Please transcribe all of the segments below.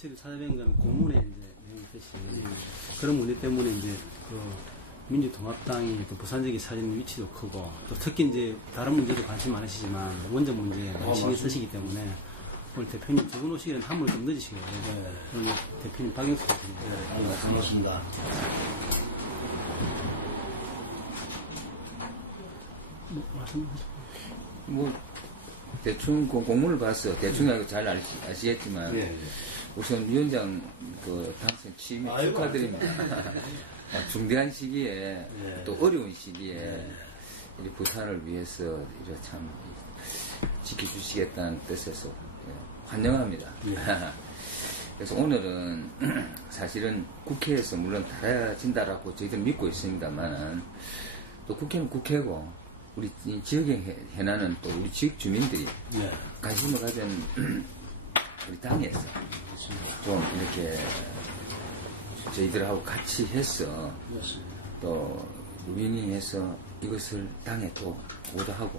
저희를 찾아뵌 건 고문에 이제 내용이 뜻이 그런 문제 때문에 이제 그 민주통합당이 또 부산적인 사진 위치도 크고 또 특히 이제 다른 문제도 관심 많으시지만 원전 문제에 신경 쓰시기 때문에 오늘 대표님 두 분 오시기에는 한 번 좀 늦으시고요. 네. 오늘 대표님 박영수 대표님. 네, 반갑습니다. 뭐 대충 공문을 봤어. 대충 잘 아시겠지만 우선 위원장 그 당선 취임에 축하드립니다. 중대한 시기에 또 어려운 시기에 이 부산을 위해서 이렇게 참 지켜주시겠다는 뜻에서 환영합니다. 그래서 오늘은 사실은 국회에서 물론 달아진다라고 저희들 믿고 있습니다만 또 국회는 국회고 우리 지역에 해나는 또 우리 지역 주민들이 관심을 가진 우리 당에서 좀 이렇게 저희들하고 같이 해서 또 위원회에서 이것을 당에 또 보도하고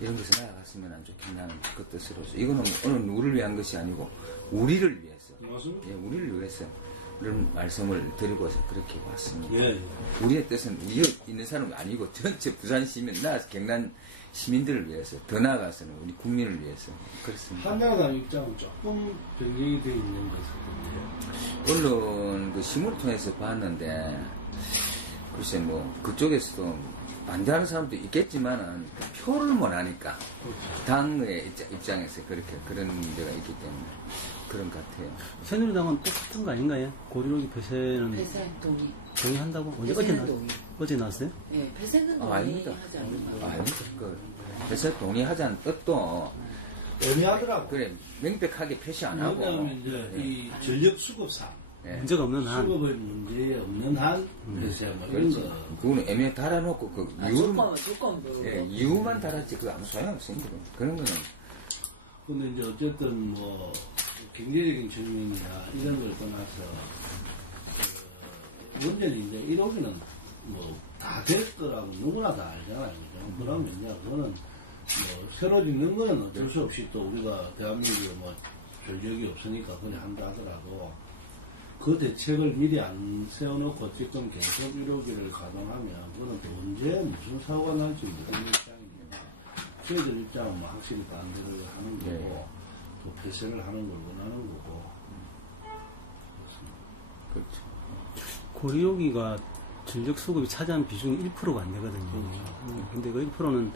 이런 것을 나아갔으면 안 좋겠냐는 그 뜻으로서 이거는 어느 누구를 위한 것이 아니고 우리를 위해서 우리를 위해서 이런 말씀을 드리고서 그렇게 왔습니다. 우리의 뜻은 우리 있는 사람이 아니고 전체 부산 시민, 나아서 경남 시민들을 위해서 더 나아가서는 우리 국민을 위해서 그렇습니다. 한나라당 입장은 조금 변경이 되어 있는 것 같은데요. 언론 그 신문을 통해서 봤는데 글쎄 뭐 그쪽에서도 반대하는 사람도 있겠지만은 표를 못 하니까 당의 입장에서 그렇게 그런 데가 있기 때문에 그런 것 같아요. 새누리당은 똑같은 거 아닌가요? 고리로기 폐쇄는 동의한다고? 어제 나왔어요? 네, 폐쇄는 아닙니다. 동의하지 않는 아닙니다. 그 폐쇄 동의하자는 뜻도 의미하더라고. 그래 명백하게 표시 안 하고. 왜냐하면 이제 이 전력 수급상 문제가 없는 한. 수급의 문제에 없는 한 폐쇄 뭐 이런 그렇죠. 거. 그거는 애매히 달아놓고 그 이유만 조건 이유만 달았지 그거 아무 소용 없습니다. 그런 거는. 근데 이제 어쨌든 뭐 경제적인 측면이나 이런 걸 떠나서 원전이 이제 1호기는 뭐 다 될 거라고 누구나 다 알잖아요. 그러면요, 그거는 뭐 새로 짓는 거는 어쩔 수 없이 또 우리가 대한민국에 뭐 전력이 없으니까 그냥 한다 하더라도 그 대책을 미리 안 세워놓고 지금 계속 1호기를 가동하면 그거는 또 언제 무슨 사고가 날지 모르는 입장입니다. 저희들 입장은 뭐 확실히 반대를 하는 거고 또 폐쇄를 하는 걸 원하는 거고 그렇죠. 고리로기가 전력 수급이 차지한 비중이 1%가 안 되거든요. 근데 그 1%는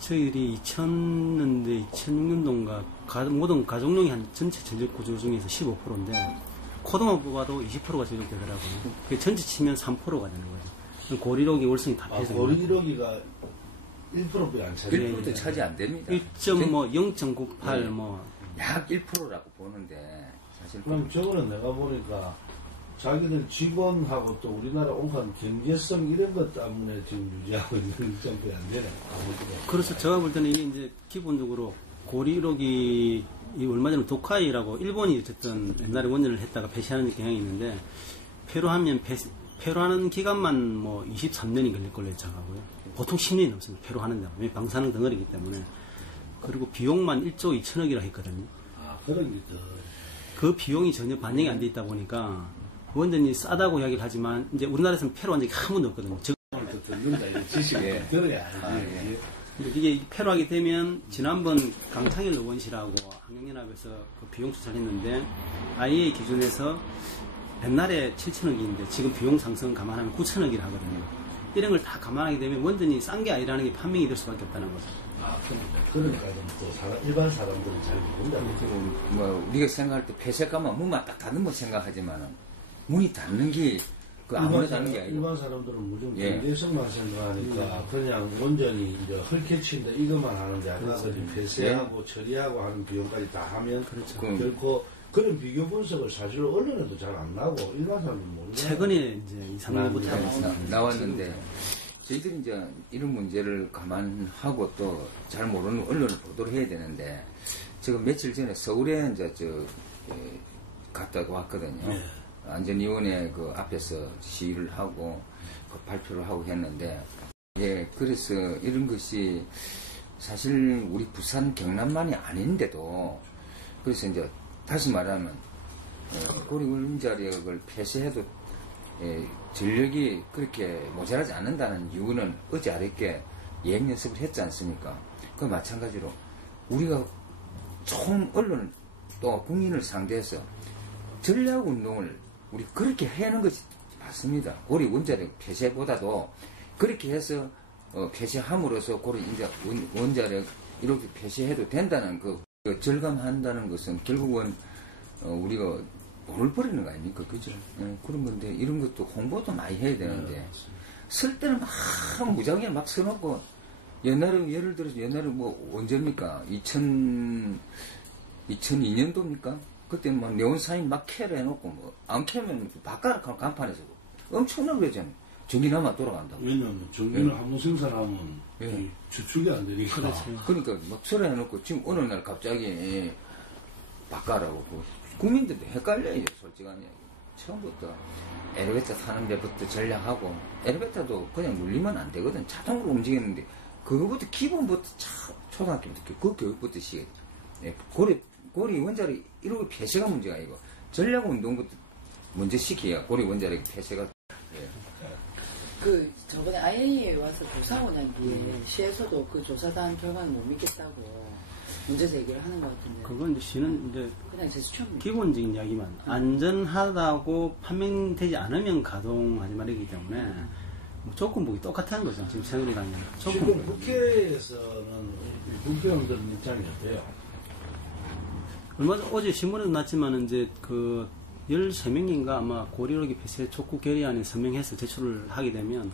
저희들이 2000년대, 2006년도인가 모든 가정용이 한 전체 전력 구조 중에서 15%인데 코드만 뽑아도 20%가 전력되더라고요. 그게 전체 치면 3%가 되는 거예요. 고리로기 월성이 다 폐쇄. 고리로기가 1%밖에 안 차지. 1%도 차지 안 됩니다. 0.98 뭐 약 1%라고 보는데 사실 그럼 저거는 내가 보니까 자기들 직원하고 또 우리나라 온갖 경제성 이런 것 때문에 지금 유지하고 있는 점이 안 되네. 그래서 제가 볼 때는 이게 이제 기본적으로 고리로기 이 얼마 전에 도카이라고 일본이 어쨌든 옛날에 원전을 했다가 폐쇄하는 경향이 있는데 폐로하면 폐로하는 기간만 뭐 23년이 걸릴 걸로 예상하고요. 보통 10년이 넘습니다. 폐로하는데 왜 방사능 덩어리이기 때문에 그리고 비용만 1조 2천억이라 했거든요. 그런 게 더. 그 비용이 전혀 반영이 안 돼 있다 보니까 원전이 싸다고 이야기를 하지만 이제 우리나라에서는 폐로한 적이 한 번도 없거든요. 오늘 또 듣는다 이런 지식을 들어야 알지. 근데 이게 폐로하게 되면 지난번 강창일 의원실하고 한국연합에서 그 비용 수사를 했는데 IEA 기준에서 옛날에 7천억인데 지금 비용 상승 감안하면 9천억이라 하거든요. 이런 걸 다 감안하게 되면 원전이 싼 게 아니라는 게 판명이 될 수밖에 없다는 거죠. 그러니까 또 일반 사람들은 잘 모른다. 뭐 우리가 생각할 때 폐쇄가만 문만 딱 닫는 거 생각하지만은 문이 닫는 게 그 아무나 닫는 게 아니고 일반 사람들은 무조건 경제성만 생각하니까 그냥 원전이 이제 헐케친다 이것만 하는데 아까 그 폐쇄하고 처리하고 하는 비용까지 다 하면 결코 그런 비교 분석을 사실 언론에도 잘 안 나오고 일반 사람들은 모르고 최근에 이제 2, 3년부터 나왔는데 저희들이 이제 이런 문제를 감안하고 또 잘 모르는 언론을 보도를 해야 되는데 지금 며칠 전에 서울에 이제 갔다 왔거든요. 안전위원회 그 앞에서 시위를 하고 그 발표를 하고 했는데 그래서 이런 것이 사실 우리 부산 경남만이 아닌데도 그래서 이제 다시 말하면 고리 원자력을 폐쇄해도 전력이 그렇게 모자라지 않는다는 이유는 어저께 예행 연습을 했지 않습니까? 그 마찬가지로 우리가 총 언론 또 국민을 상대해서 전략 운동을 우리 그렇게 해는 것이 맞습니다. 고리 원자력 폐쇄보다도 그렇게 해서 폐쇄함으로써 고리 원자력 이렇게 폐쇄해도 된다는 그 절감한다는 것은 결국은 우리가 돈을 버리는 거 아닙니까? 그죠? 그런 건데 이런 것도 홍보도 많이 해야 되는데 쓸 때는 막 무작위에 막 써놓고 옛날에 예를 들어서 옛날에 뭐 언제입니까? 2002년도입니까? 그때 막 네온사인 막 캐를 해놓고 뭐 안 캐면 바깥 간판에서 엄청나게 그러잖아요. 전기나마 돌아간다고. 왜냐하면 전기를 한번 생산하면 주축이 안 되니까. 그렇죠. 그러니까 막 설에 해놓고 지금 어느 날 갑자기 바꿔라고 국민들도 헷갈려요. 솔직한 이야기. 처음부터 엘리베이터 타는 데부터 전략하고 엘리베이터도 그냥 눌리면 안 되거든. 자동으로 움직이는데 그거부터 기본부터 초등학교부터 그 교육부터 시켜야 돼. 고리 원자력 이렇게 폐쇄가 문제가 아니고 전략 운동부터 먼저 시켜야 고리 원자력 폐쇄가. 그 저번에 IAEA에 와서 조사하고 난 뒤에 시에서도 그 조사단 결과는 못 믿겠다고 문제 제기를 하는 것 같은데. 그건 이제 시는 이제 그냥 제스처입니다. 기본적인 이야기만 안전하다고 판명되지 않으면 가동하지 말이기 때문에 뭐 조건복이 똑같다는 거죠. 지금 새누리당이 지금 국회에서는 국회의원들 입장이 어때요? 얼마 전 어제 신문에도 났지만 이제 그 13명인가 아마 고리로기 폐쇄 촉구 결의안에 서명해서 제출을 하게 되면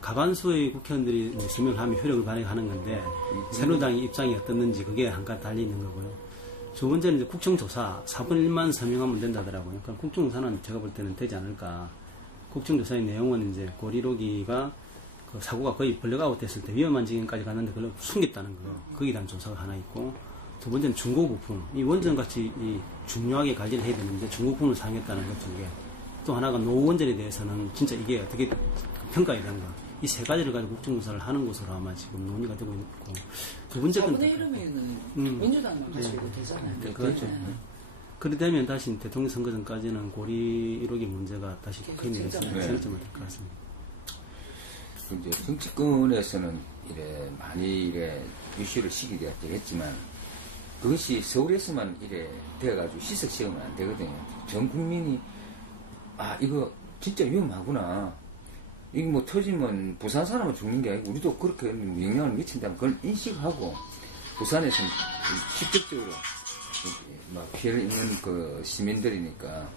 과반수의 국회의원들이 이제 서명을 하면 효력을 발휘하는 건데 새누리당의 입장이 어떻는지 그게 한가 달리 있는 거고요. 두 번째는 이제 국정조사 4분의 1만 서명하면 된다더라고요. 그러니까 국정조사는 제가 볼 때는 되지 않을까. 국정조사의 내용은 이제 고리로기가 그 사고가 거의 블랙아웃 됐을 때 위험한 지경까지 갔는데 그걸 숨겼다는 거. 거기에 대한 조사가 하나 있고 두 번째는 중고 부품. 이 원전같이 이 중요하게 관리를 해야 되는데 중고 부품을 사용했다는 것 두 개. 또 하나가 노원전에 대해서는 진짜 이게 어떻게 평가해야 되는가. 이 세 가지를 가지고 국정조사를 하는 것으로 아마 지금 논의가 되고 있고. 두 번째 건 4분의 1이면 민주당만 가지고 되잖아요. 그렇죠. 그렇게 되면 다시 대통령 선거 전까지는 고리 1호기 문제가 다시 국회의원에서 쟁점이 될 것 같습니다. 이제 정치권에서는 이래 많이 이래 이슈를 시기가 되겠지만 그것이 서울에서만 이래 돼가지고 시석 시험은 안 되거든요. 전 국민이 이거 진짜 위험하구나. 이거 뭐 터지면 부산 사람은 죽는 게 아니고 우리도 그렇게 영향을 미친다면 그걸 인식하고 부산에서는 직접적으로 막 피해를 입는 그 시민들이니까.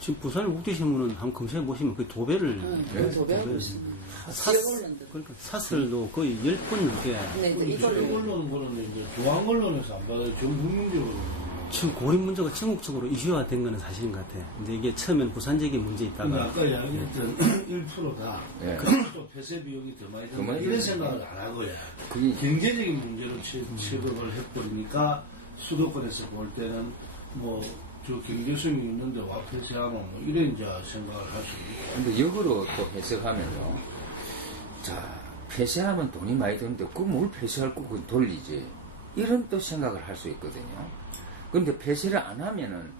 지금 부산 국제신문은 한번 검색해 보시면 그 도배를 도배하고 있습니다. 그러니까 사설도 거의 10번 넘게. 근데 이제 이걸로 이거를 언론은 그런데 이제 중앙 언론에서 안 받아요. 전 국민적으로. 지금 고리 문제가 전국적으로 이슈화 된 거는 사실인 것 같아요. 근데 이게 처음엔 부산 지역에 문제 근데 있다가 아까 이야기했던 1%다. 예. 그것도 폐쇄 비용이 더 많이 든다. 많이 이런 드는 생각을 안 하고요. 그게 경제적인 문제로 취급을 해버리니까 수도권에서 볼 때는 뭐 저 경제성이 있는데 와 폐쇄하면 뭐 이런 이제 생각을 할 수 있고. 근데 역으로 또 해석하면요. 자, 폐쇄하면 돈이 많이 드는데 그 뭘 폐쇄할 거 그건 돌리지. 이런 또 생각을 할 수 있거든요. 그런데 폐쇄를 안 하면은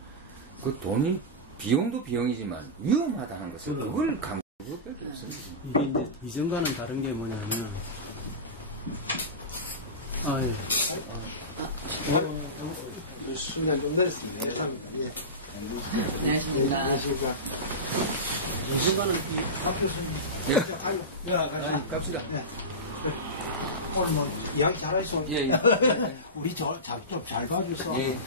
그 돈이 비용도 비용이지만 위험하다는 것을 그걸 강조할 게 없습니다. 이게 이제 이전과는 다른 게 뭐냐면 예. 순간 좀 내렸습니다. 예. 안녕하십니까. 이전과는 갑시다. 오늘 뭐 이야기 잘하셔. 예. 우리 좀 잘 봐줘서. 예.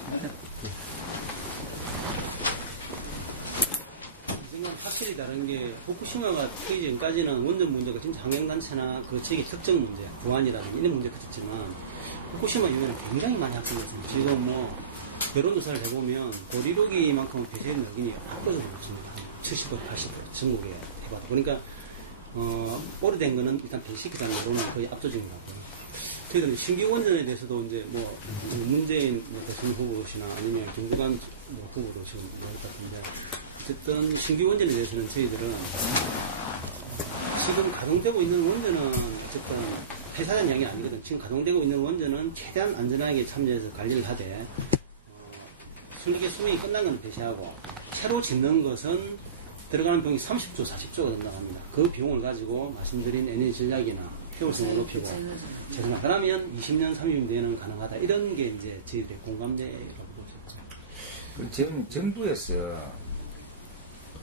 이전과는 확실히 다른 게 후쿠시마가 터지기 전까지는 원전 문제가 진짜 환경단체나 그 지역의 특정 문제, 보안이라든지 이런 문제가 있었지만 후쿠시마 이후에는 굉장히 많이 확산됐습니다. 지금 뭐 여론조사를 해보면 고리로기만큼은 폐쇄된 여긴이 압도적으로 없습니다. 70%, 80% 전국에 해봐도. 그러니까 오래된 거는 일단 폐쇄기다는 여론은 거의 압도적인 것 같고요. 저희들은 신규 원전에 대해서도 이제 뭐 문재인 대통령 후보시나 아니면 김두관 후보도 지금 나올 것 같은데 어쨌든 신규 원전에 대해서는 저희들은 지금 가동되고 있는 원전은 어쨌든 폐사된 양이 아니거든. 지금 가동되고 있는 원전은 최대한 안전하게 참여해서 관리를 하되 설계 수명이 끝난 건 배제하고 새로 짓는 것은 들어가는 비용이 30조, 40조가 된다고 합니다. 그 비용을 가지고 말씀드린 에너지 전략이나 효율성을 높이고 재생산. 그러면 20년, 30년 내에는 가능하다. 이런 게 이제 저희들의 공감대라고 보죠. 지금 정부에서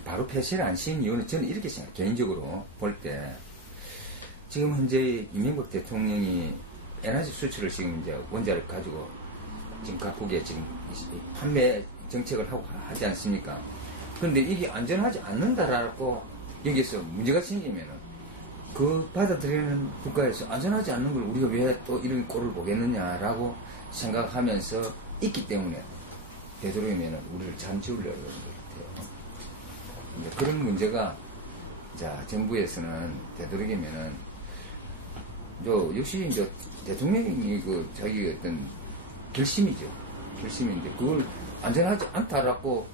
바로 폐쇄를 안 시킨 이유는 저는 이렇게 생각해요. 개인적으로 볼 때 지금 현재 이명박 대통령이 에너지 수출을 지금 이제 원자를 가지고 지금 각국에 지금 판매 정책을 하고 하지 않습니까? 그런데 이게 안전하지 않는다라고 여기서 문제가 생기면은 그 받아들이는 국가에서 안전하지 않는 걸 우리가 왜 또 이런 꼴을 보겠느냐라고 생각하면서 있기 때문에 되도록이면은 우리를 잠재우려고 하는 것 같아요. 이제 그런 문제가 자 정부에서는 되도록이면은 역시 이제 대통령이 그 자기 어떤 결심이죠. 결심인데 그걸 안전하지 않다라고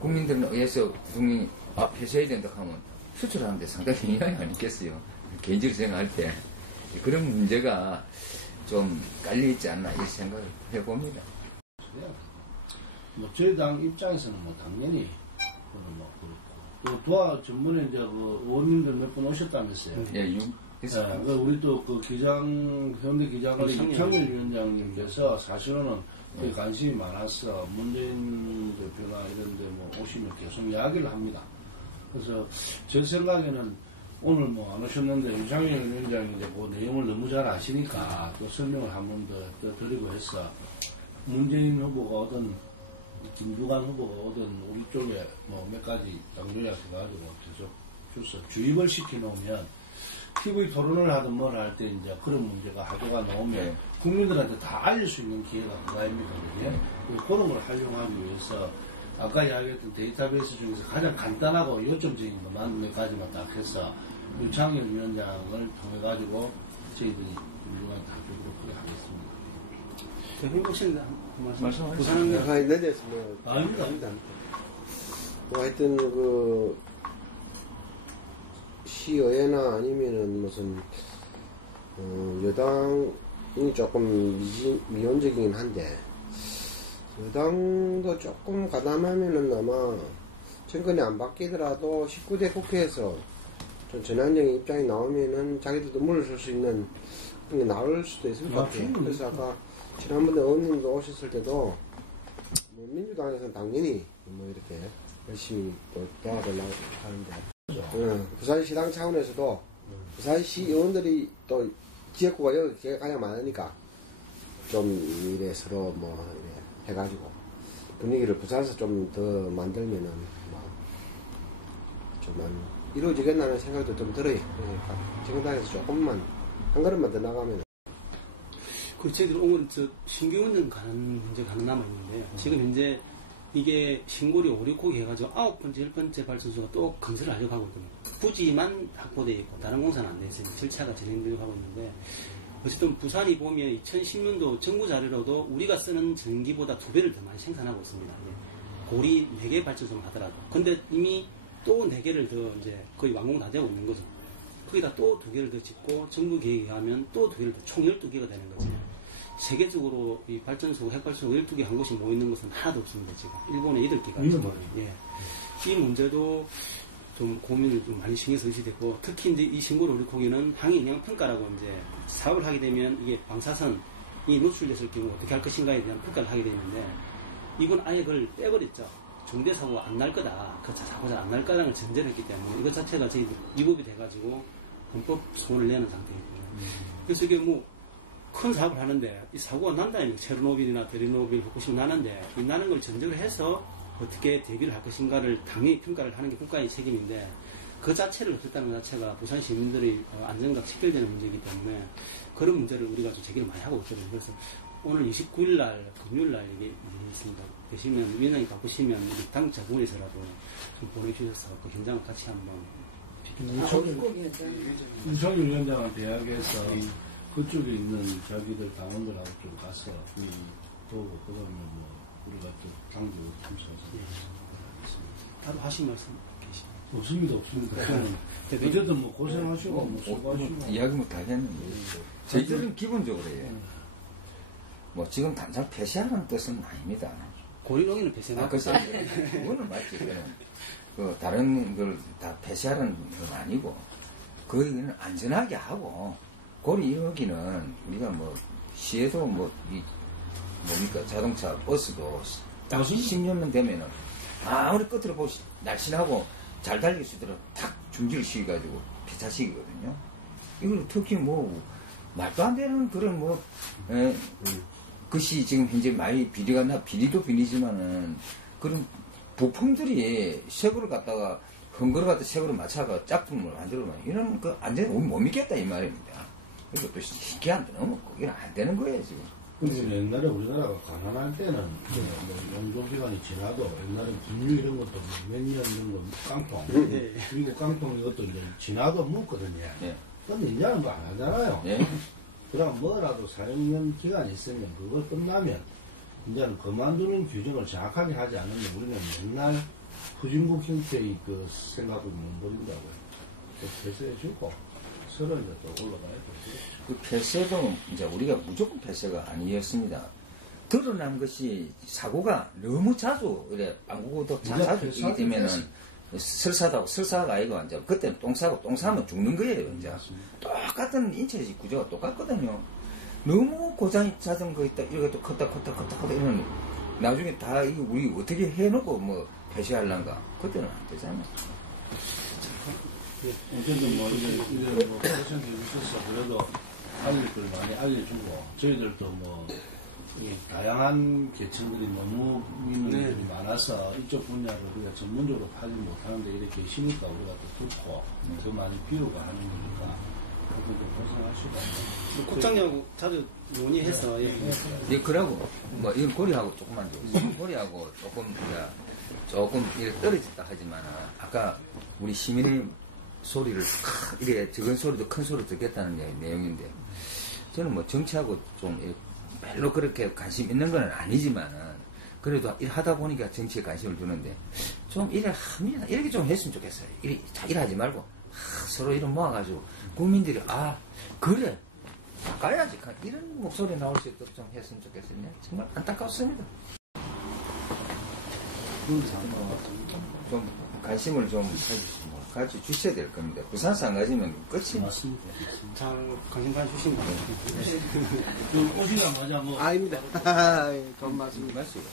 국민들은 의해서 대통령이 폐쇄해야 된다 하면 수출하는데 상당히 영향이 아니겠어요. 개인적으로 생각할 때 그런 문제가 좀 깔려있지 않나 이 생각을 해봅니다. 뭐 저희 당 입장에서는 뭐 당연히 뭐 그렇고 또 도와 전문에 이제 그 의원님들 몇 분 오셨다면서요. 예, 우리 또 그 현대 기자관리 이창렬 위원장님께서 사실은 되게 관심이 많아서 문재인 대표나 이런 데 뭐 오시면 계속 이야기를 합니다. 그래서 제 생각에는 오늘 뭐 안 오셨는데 이창렬 위원장이 이제 그 내용을 너무 잘 아시니까 또 설명을 한 번 더 드리고 해서 문재인 후보가 오든 김두관 후보가 오든 우리 쪽에 뭐 몇 가지 당조약 해가지고 계속 줘서 주입을 시켜놓으면 TV 토론을 하든 뭘 할 때 이제 그런 문제가 하도가 나오면 국민들한테 다 알릴 수 있는 기회가 그거입니다. 그런 걸 활용하기 위해서 아까 이야기했던 데이터베이스 중에서 가장 간단하고 요점적인 것만 몇 가지만 딱 해서 유창열 위원장을 통해 가지고 저희들이 민주당에 다 주도록 그렇게 하겠습니다. 대표님 혹시 말씀하세요. 부산 늦어서 아닙니다. 뭐 하여튼 시의회나 아니면은 무슨 여당이 조금 미온적이긴 한데 여당도 조금 가담하면은 아마 정권이 안 바뀌더라도 19대 국회에서 좀 전향적인 입장이 나오면은 자기들도 물러설 수 있는 그런 게 나올 수도 있을 것 같아요. 그래서 아까 지난번에 의원님도 오셨을 때도 뭐 민주당에서는 당연히 뭐 이렇게 열심히 또 도와달라고 하는데 부산시당 차원에서도 부산시 의원들이 또 지역구가 여기 가장 많으니까 좀 이래 서로 뭐 이래 해가지고 분위기를 부산에서 좀 더 만들면은 좀 이루어지겠나는 생각도 좀 들어요. 그러니까 정당에서 조금만 한 걸음만 더 나가면. 그 저희들 오늘 신규 운전 가는 문제가 하나 남아 있는데요. 지금 현재 이게 신고리 5, 6호기 해가지고 9번째, 10번째 발전소가 또 건설을 하려고 하고 있거든요. 부지만 확보되어 있고 다른 공사는 안 되어 있어요. 절차가 진행되려고 하고 있는데 어쨌든 부산이 보면 2010년도 정부 자료로도 우리가 쓰는 전기보다 2배를 더 많이 생산하고 있습니다. 고리 4개 발전소만 하더라도. 근데 이미 또 4개를 더 이제 거의 완공 다 되고 있는 거죠. 거기다 또 2개를 더 짓고 정부 계획에 하면 또 2개를 더 총 12개가 되는 거죠. 세계적으로 이 발전소, 핵발전소 12개 한 곳이 모이는 것은 하나도 없습니다, 지금. 일본에 8개가 있습니다. 예. 이 문제도 좀 고민을 좀 많이 신경 쓰셔야 되고, 특히 이제 이 신고를 우리 거기는 항해영향평가라고 이제 사업을 하게 되면 이게 방사선이 노출됐을 경우 어떻게 할 것인가에 대한 평가를 하게 되는데, 이건 아예 그걸 빼버렸죠. 중대사고가 안 날 거다. 그 사고가 안 날 거라는 전제를 했기 때문에 이것 자체가 저희들 위법이 돼가지고 헌법 소원을 내는 상태이거든요. 그래서 이게 뭐 큰 사업을 하는데 이 사고가 난다면 체르노빌이나 데르노빌 후쿠시마 나는데 이 나는 걸 전제로 해서 어떻게 대비를 할 것인가를 당연히 평가를 하는 게 국가의 책임인데 그 자체를 없었다는 것 자체가 부산 시민들의 안전과 직결되는 문제이기 때문에 그런 문제를 우리가 좀 제기를 많이 하고 있거든요. 그래서 오늘 29일날 금요일날 이게 있습니다. 되시면 위원장이 바쁘시면 당 자본에서라도 좀 보내주셔서 그 현장을 같이 한번 윤석열 위원장한테 이야기해서 그쪽에 있는 자기들 당원들하고 좀 가서 보고 그러면 뭐 우리가 또 당도 참석해서 따로 하신 말씀 계시나요? 없습니다. 어쨌든 뭐 고생하시고 뭐 수고하시고 이야기 뭐 다 했는데 저희들은 기본적으로 뭐 지금 당장 폐쇄하는 뜻은 아닙니다. 고리로기는 폐쇄나. 글쎄, 그거는 맞지. 그거는. 그, 다른 걸 다 폐쇄하는 건 아니고, 그거는 안전하게 하고, 고리로기는 우리가 뭐, 시에도 뭐, 뭡니까, 자동차, 버스도 딱 10년만 되면은, 아무리 끝으로 보시, 날씬하고 잘 달릴 수 있도록 탁 중지를 시켜가지고 폐차시키거든요. 이걸 특히 뭐, 말도 안 되는 그런 뭐, 그것이 지금 현재 많이 비리도 비리지만은, 그런 부품들이 쉐보를 갖다가, 헝거를 갖다 쉐보를 맞춰가 짝퉁을 만들어면, 이런 그 안전, 우리 못 믿겠다, 이 말입니다. 이것도 쉽게 안 되는 거고, 이건 안 되는 거예요, 지금. 근데 옛날에 우리나라가 가난할 때는 뭐 용도기간이 지나도 옛날에 분유 이런 것도 몇 년 이런 거 깡통 그리고 깡통 이것도 이제 지나도 묻거든요. 네. 근데 이제는 뭐 안 하잖아요. 네. 그럼 뭐라도 사용 기간이 있으면 그거 끝나면 이제는 그만두는 규정을 정확하게 하지 않으면 우리는 맨날 후진국 형태의 그 생각을 못 버린다고요. 폐쇄해주고 서로 이제 또 올라가야 돼. 그 폐쇄도 이제 우리가 무조건 폐쇄가 아니었습니다. 드러난 것이 사고가 너무 자주 이래 빵구도 자주 이기 되면은 설사가 아니고 이제 그때는 똥 싸면 죽는 거예요. 이제 똑같은 인체 구조가 똑같거든요. 너무 고장이 잦은 거 있다 이렇게 또 컸다 이러면 나중에 다 이거 우리 어떻게 해놓고 뭐 폐쇄하려는가 그때는 안 되잖아요. 어쨌든 뭐 이제 뭐 패션도 있었어. 그래도 알릴 걸 많이 알려주고 저희들도 뭐 이 다양한 계층들이 너무 믿는 분들이 많아서 이쪽 분야를 우리가 전문적으로 파지 못하는데 이렇게 계시니까 우리가 또 듣고 더 많이 비유가 하는 거니까 그것도 좀 고생하시고 국장님하고 자주 논의해서 예, 그러고 뭐 이건 고리하고 조금만 더 고리하고 조금 이렇게 떨어졌다 하지만 아까 우리 시민의 소리를 이렇게 적은 소리도 큰 소리 듣겠다는 내용인데 저는 뭐 정치하고 좀 별로 그렇게 관심 있는 건 아니지만은 그래도 일하다 보니까 정치에 관심을 두는데 좀 이렇게 좀 했으면 좋겠어요. 일하지 말고 서로 이런 모아가지고 국민들이 그래 가야지 이런 목소리 나올 수 있도록 좀 했으면 좋겠어요. 정말 안타깝습니다. 좀 관심을 좀 가지고 주셔야 될 겁니다. 부산서 안 가지면 끝이 맞습니다. 잘 관심 가주신 것 같아요. 오시나 맞아 뭐 아닙니다. 돈 맞습니다. 맞습니다.